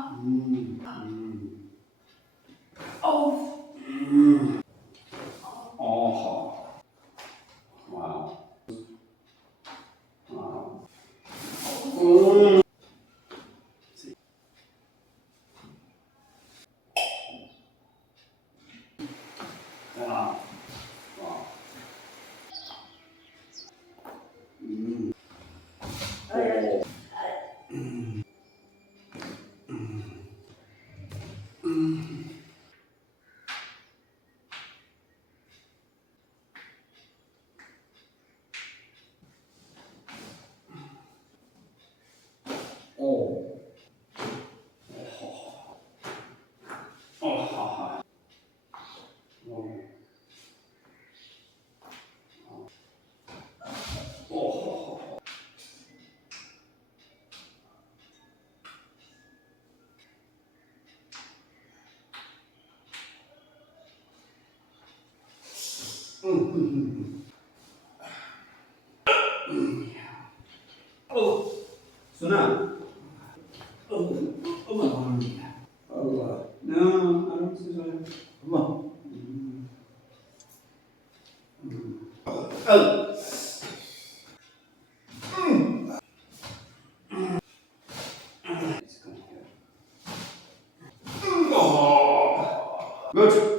Oh, wow. Wow. Wow. Wow. Oh. Oh. Oh, ha, ha. Oh. Oh. Oh. Sunan. Oh. Allah. Allah. No, I don't see that. Allah. Oh. Oh. Good.